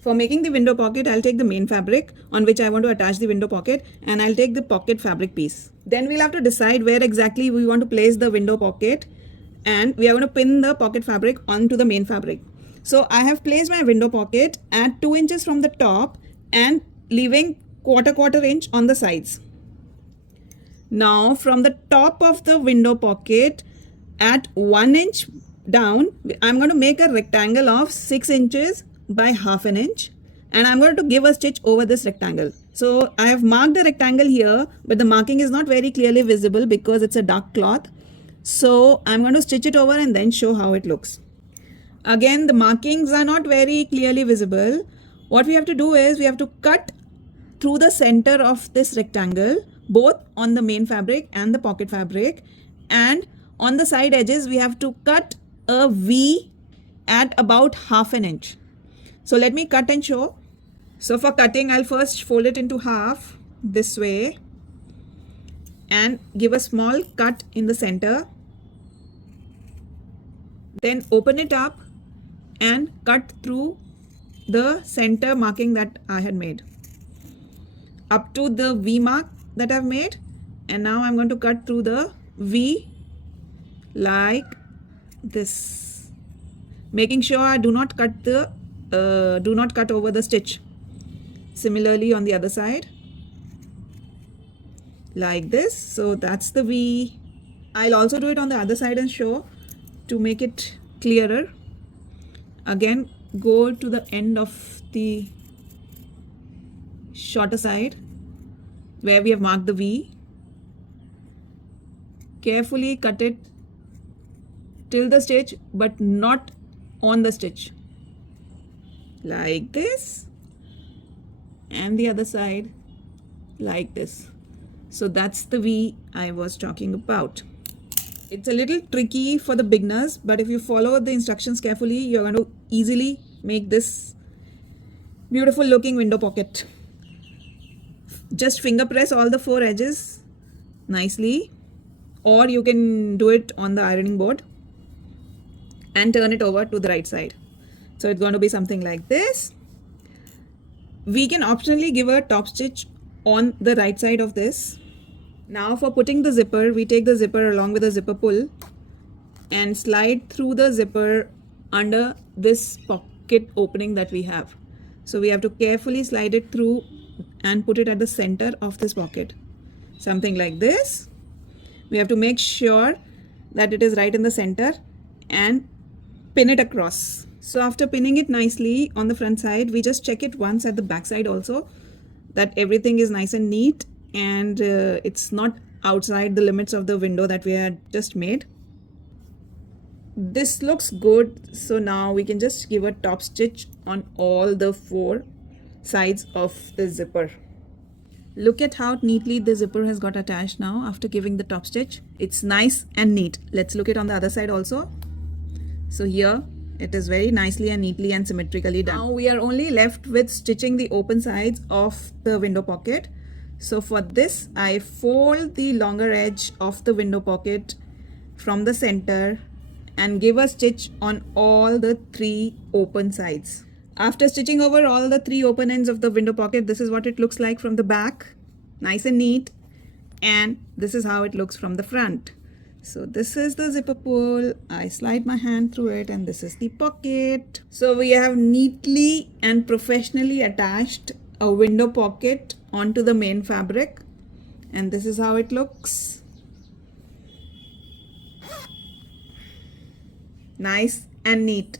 For making the window pocket, I'll take the main fabric on which I want to attach the window pocket, and I'll take the pocket fabric piece. Then we'll have to decide where exactly we want to place the window pocket, and we are going to pin the pocket fabric onto the main fabric. So I have placed my window pocket at 2 inches from the top and leaving quarter inch on the sides. Now from the top of the window pocket at 1 inch down, I'm going to make a rectangle of 6 inches by half an inch, and I'm going to give a stitch over this rectangle. So I have marked the rectangle here, but the marking is not very clearly visible because it's a dark cloth. So I'm going to stitch it over and then show how it looks. Again, the markings are not very clearly visible. What we have to do is we have to cut through the center of this rectangle, both on the main fabric and the pocket fabric, and on the side edges we have to cut a V at about half an inch. So let me cut and show. So for cutting, I'll first fold it into half this way and give a small cut in the center. Then open it up and cut through the center marking that I had made up to the V mark that I've made. And now I'm going to cut through the V like this, making sure I do not cut over the stitch. Similarly on the other side, like this. So that's the V. I'll also do it on the other side and show to make it clearer. Again, go to the end of the shorter side where we have marked the V. Carefully cut it till the stitch, but not on the stitch, like this, and the other side like this. So that's the V I was talking about. It's a little tricky for the beginners, but if you follow the instructions carefully, you're going to easily make this beautiful looking window pocket. Just finger press all the 4 edges nicely, or you can do it on the ironing board and turn it over to the right side. So it's going to be something like this. We can optionally give a top stitch on the right side of this. Now for putting the zipper, we take the zipper along with the zipper pull and slide through the zipper under this pocket opening that we have. So we have to carefully slide it through and put it at the center of this pocket. Something like this. We have to make sure that it is right in the center and pin it across. So after pinning it nicely on the front side, we just check it once at the back side also, that everything is nice and neat and it's not outside the limits of the window that we had just made. This looks good. So now we can just give a top stitch on all the 4 sides of the zipper. Look at how neatly the zipper has got attached now after giving the top stitch. It's nice and neat. Let's look at on the other side also. So here it is very nicely and neatly and symmetrically done. Now we are only left with stitching the open sides of the window pocket. So for this, I fold the longer edge of the window pocket from the center and give a stitch on all the 3 open sides. After stitching over all the 3 open ends of the window pocket, this is what it looks like from the back, nice and neat, and this is how it looks from the front. So this is the zipper pull, I slide my hand through it, and this is the pocket. So we have neatly and professionally attached a window pocket onto the main fabric, and this is how it looks. Nice and neat.